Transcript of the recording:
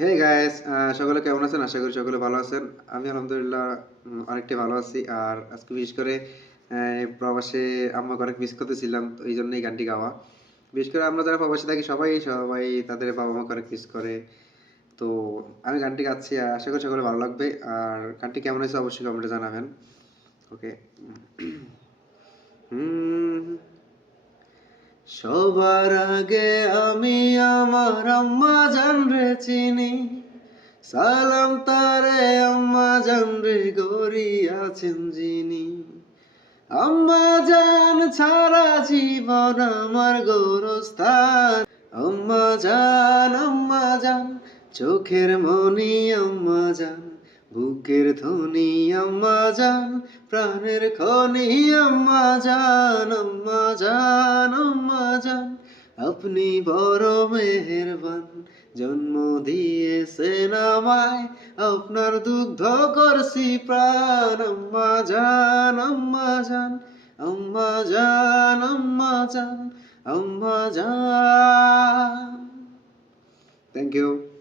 Hey guys সকলে কেমন আছেন? আশা করি সকলে ভালো আছেন। আমি আলহামদুলিল্লাহ অনেকটাই ভালো আছি। আর আজকে বিশেষ করে প্রবাসে আম্মাকে অনেক মিস করতেছিলাম। তো এইজন্য এই গানটি গাওয়া। বিশেষ করে আমরা যারা প্রবাসে থাকি সবাই তাদের বাবা-মাকে অনেক মিস করে। তো আমি গানটি গাচ্ছি। আশা করি সকলের ভালো লাগবে। আর গানটি কেমন হয়েছে অবশ্যই কমেন্টে জানাবেন। ওকে। হুম। সবার আগে আমি আমার আম্মা জান রে চিনি, সালাম তারে আম্মা জান রে গড়িয়াছেন যিনি। আম্মা জান ছাড়া জীবন আমার গোরস্থান। আম্মা জান চোখের মনি আম্মা জান, বুকের ধ্বনি আম্মা জান, প্রাণের খনি আম্মা জান। আম্মা জান আপনি বড় মেহেরবান, জন্ম দিয়েছেন আমায়, আপনার দুগ্ধ করছি প্রাণ। আম্মা জান। Thank you.